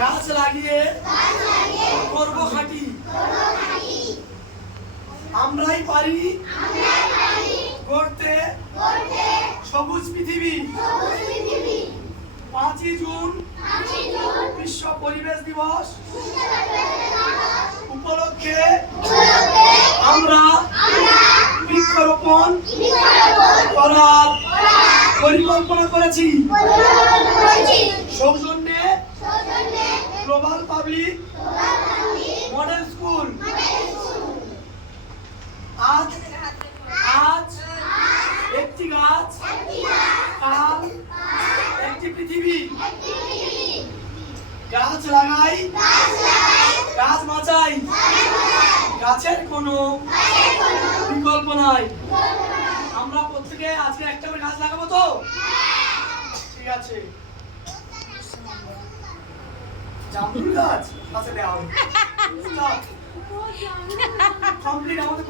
গাছ লাগিয়ে করব খাঁটি আমরাই পারি করতে সবুজ পৃথিবী। পাঁচই জুন বিশ্ব পরিবেশ দিবস। উপলক্ষে আমরা বৃক্ষরোপণ করার পরিকল্পনা করেছি। গ্লোবাল পাবলিক মডেল স্কুল আজ আজ একটি গাছ, কাল একটি পৃথিবী। গাছ লাগাই, গাছ বাঁচাই। গাছের কোনো বিকল্প নাই। আমরা প্রত্যেকে আজকে একটা করে গাছ লাগাবো তো? ঠিক আছে। জামরুল গাছ আচ্ছা দেওয়া হবে কমপ্লিট আমাদের